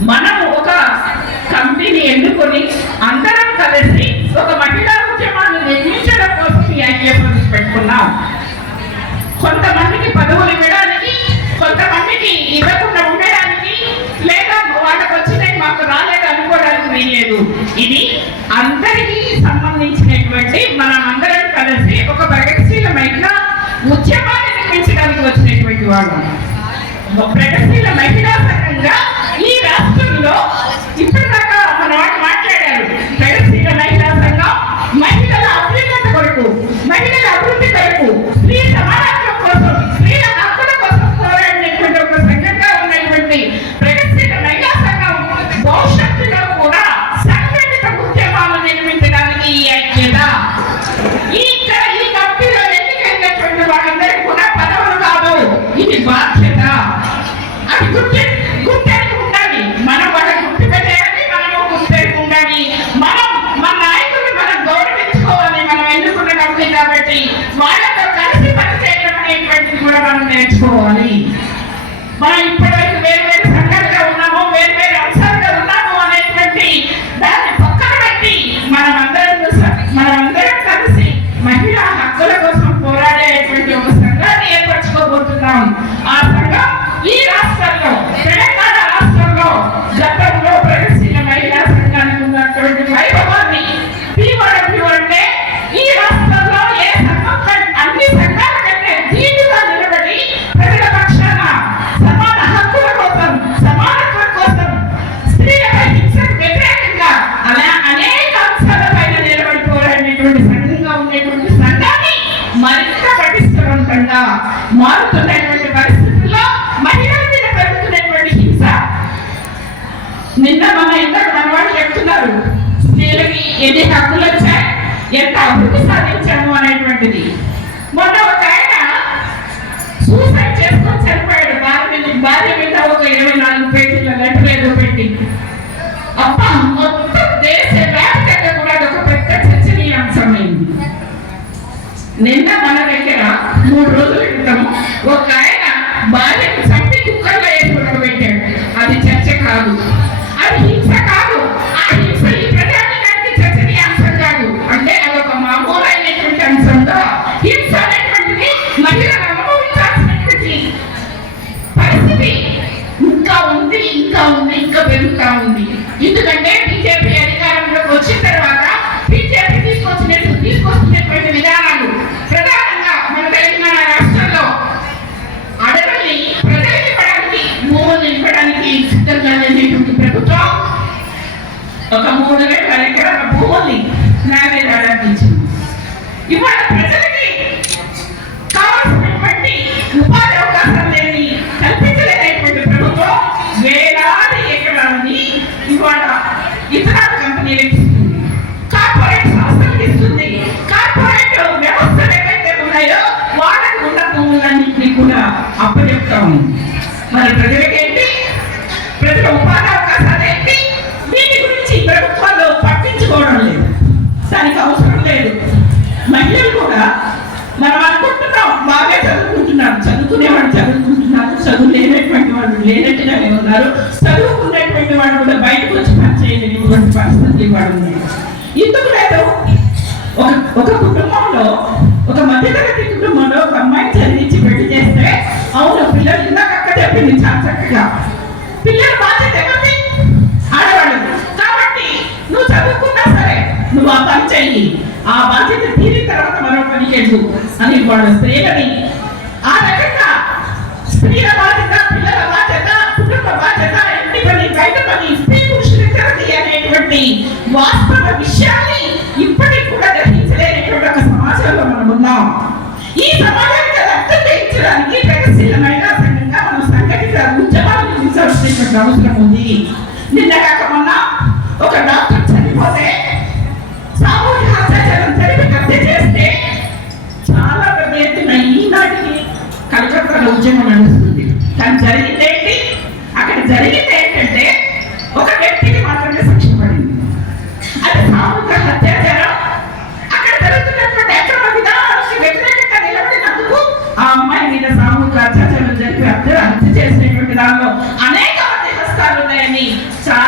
మనం ఒక కంపెనీ ఎన్నుకొని అందరం కలిసి ఒక మహిళా ఉద్యమాన్ని నిర్మించడం కోసం ఈ ఐక్య పెట్టుకున్నాం. కొంతమందికి పదవులు ఇవ్వడానికి కొంతమందికి ఇవ్వకుండా ఉండడానికి లేదా వాళ్ళకు వచ్చినాయి మాకు రాలేదు అనుకోవడానికి వీల్లేదు. ఇది అందరికీ సంబంధించినటువంటి మనం అందరం కలిసి ఒక ప్రగతిశీలమైన ఉద్యమాన్ని నిర్మించడానికి వచ్చినటువంటి వాళ్ళం. ఒక అది గుర్తు గుర్తెరిగి ఉండాలి. మనం వాళ్ళకి గుర్తు పెట్టేయాలి మనము గుర్తెరిగి ఉండాలి. మనం మన నాయకుడిని మనం గౌరవించుకోవాలి మనం ఎన్నుకున్న కమిటీ కాబట్టి వాళ్ళతో కలిసి పనిచేయడం అనేటువంటిది కూడా మనం నేర్చుకోవాలి. మనం పటిష్టవంతంగా మారుతున్నటువంటి పరిస్థితుల్లో మహిళల మీద పెరుగుతున్నటువంటి హింస. నిన్న మన ఇంతకు మన వాళ్ళు చెప్తున్నారు స్త్రీలకి ఎన్ని హక్కులు వచ్చాయి ఎంత అభివృద్ధి సాధించారు. నిన్న మన దగ్గర మూడు రోజుల క్రితం ఒక ఆయన భార్య ఒక మూడు వేల భూమి భూముల్ని న్యాయవేదాలకు ఇవాళ ప్రజలకి కావాల్సినటువంటి ఉపాధి అవకాశాలు లేని కల్పించలేనటువంటి ప్రభుత్వం వేలాది ఎకరాలని ఇవాళ ఇతర కంపెనీలకు ఇస్తుంది కార్పొరేట్ సంస్థలకు ఇస్తుంది. కార్పొరేట్ వ్యవస్థలు ఏవైతే ఉన్నాయో వాళ్ళకు ఉన్న భూములన్నింటినీ కూడా అప్పచెప్తా ఉంది. మరి ప్రజలకేంటి? ప్రజల ఉపాధి ఉన్నారు. చదువుకున్నటువంటి వాడు కూడా బయటకు వచ్చి పనిచేయలేనిటువంటి పరిస్థితి వాడు ఉంది. ఇందుకు లేదు ఒక ఒక కుటుంబంలో ఒక మధ్యతరగతి కుటుంబంలో ఒక అమ్మాయిని చదివించి పెళ్ళి చేస్తే అవును పిల్లలు ఇందాక అక్క చెప్పింది చాలా చక్కగా. పిల్లలు బాధ్యత ఎవరిది? ఆడవాళ్ళు కాబట్టి నువ్వు చదువుకున్నా సరే నువ్వు ఆ పని చెయ్యి. ఆ బాధ్యత తీరిన తర్వాత మరో పని వెళ్ళు అని వాళ్ళు స్త్రీలని ఆ రకంగా స్త్రీల బాధ్యత పిల్లల బాధ్యత నిర్మించాల్సినటువంటి అవసరం ఉంది నిన్న కాక మొన్న ఒక డాక్టర్ చనిపోతే సామూహిక అత్యాచారం జరిపి హత్య చేస్తే చాలా పెద్ద ఎత్తున ఈనాటికి కలకత్తాలో ఉద్యమం నడుస్తుంది. కానీ జరిగింది ఏంటి? అక్కడ జరిగింది ఏంటంటే ఒక వ్యక్తికి మాత్రమే శిక్ష పడింది. అది సామూహిక అత్యాచారం. అక్కడ జరుగుతున్నటువంటి అక్రమ విధానానికి వ్యతిరేకంగా నిలబడినందుకు ఆ అమ్మాయి మీద సామూహిక అత్యాచారం జరిపి హత్య హత్య చేసినటువంటి దానిలో అనేక మంది